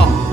자,